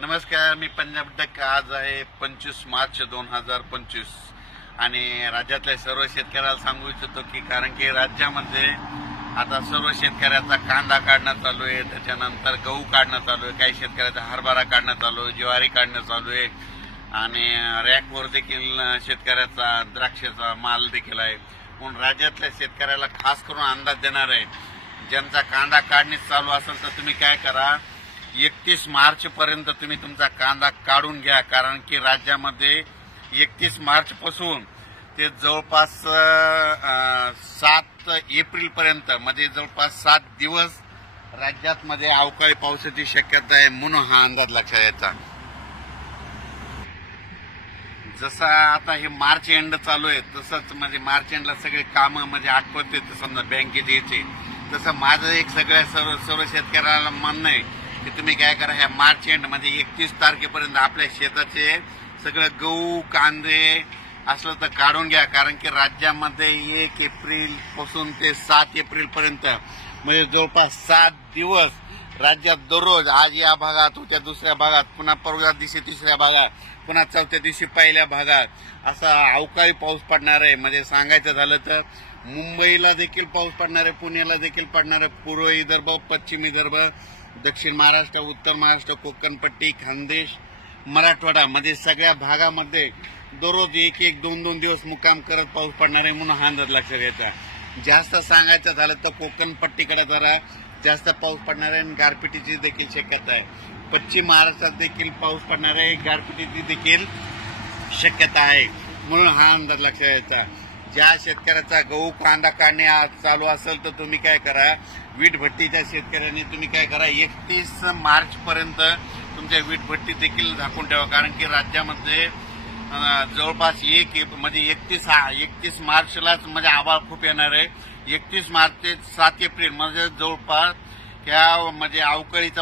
नमस्कार, मी पंजाब डक. आज आहे 25 मार्च 2025 आणि राज्यातल्या सर्व शेतकऱ्याला सांगू इच्छितो की कारण की राज्यामध्ये आता सर्व शेतकऱ्याचा कांदा काढणं चालू आहे, त्याच्यानंतर गहू काढणं चालू आहे, काही शेतकऱ्याचा हरभरा काढणं चालू आहे, ज्वारी काढणं चालू आहे आणि रॅकवर देखील शेतकऱ्याचा द्राक्षाचा माल देखील आहे. म्हणून राज्यातल्या शेतकऱ्याला खास करून अंदाज देणार आहे. ज्यांचा कांदा काढणी चालू असेल तर तुम्ही काय करा, 31 मार्च पर्यंत तुम्ही तुमचा कांदा काढून घ्या. कारण की राज्यामध्ये 31 मार्च पासून ते जवळपास 7 एप्रिल पर्यंत म्हणजे जवळपास 7 दिवस राज्यात मध्ये अवकाळी पावसाची शक्यता आहे. म्हणून हा अंदाज लक्षात यायचा. जसं आता हे मार्च एंड चालू आहे तसंच म्हणजे मार्च एंडला सगळे कामं म्हणजे आठवत येते, समजा बँकेत यायचे, तसं माझं एक सगळ्या सर्व शेतकऱ्याला म्हणणं आहे की तुम्ही काय करा, ह्या मार्च एंड म्हणजे 31 तारखेपर्यंत आपल्या शेताचे सगळं गहू कांदे असलं तर काढून घ्या. कारण की राज्यामध्ये 1 एप्रिल पासून ते 7 एप्रिल पर्यंत म्हणजे जवळपास 7 दिवस राज्यात दररोज आज या भागात, उद्या दुसऱ्या भागात, पुन्हा परवा दिवशी तिसऱ्या भागात, पुन्हा चौथ्या दिवशी पहिल्या भागात असा अवकाळी पाऊस पडणार आहे. म्हणजे सांगायचं झालं तर मुंबईला देखील पाऊस पडणार आहे, पुण्याला देखील पडणार आहे, पूर्व विदर्भ, पश्चिम विदर्भ, दक्षिण महाराष्ट्र, उत्तर महाराष्ट्र, कोकणपट्टी, खानदेश, मराठवाडा मध्ये सगळ्या भागामध्ये दररोज 1-2 दिवस मुक्काम करत पाऊस पडणार आहे. म्हणून हा अंदाज लक्षात घ्यायचा. जास्त सांगायचं झालं तर कोकणपट्टीकडे जरा जास्त पाऊस पडणार आहे आणि गारपिटीची देखील शक्यता आहे. पश्चिम महाराष्ट्रात देखील पाऊस पडणार आहे, गारपिटीची देखील शक्यता आहे. म्हणून हा अंदाज लक्षात घ्यायचा. ज्या शेतकऱ्याचा गहू कांदा काढणे चालू असेल तर तुम्ही काय करा, वीट भट्टीच्या शेतकऱ्यांनी तुम्ही काय करा, 31 मार्च पर्यंत तुमच्या वीट भट्टी देखील झाकून ठेवा. कारण की राज्यामध्ये जवळपास म्हणजे 31 मार्चलाच म्हणजे आभाळ खूप येणार आहे. 31 मार्च ते 7 एप्रिल म्हणजे जवळपास ह्या म्हणजे अवकाळीचा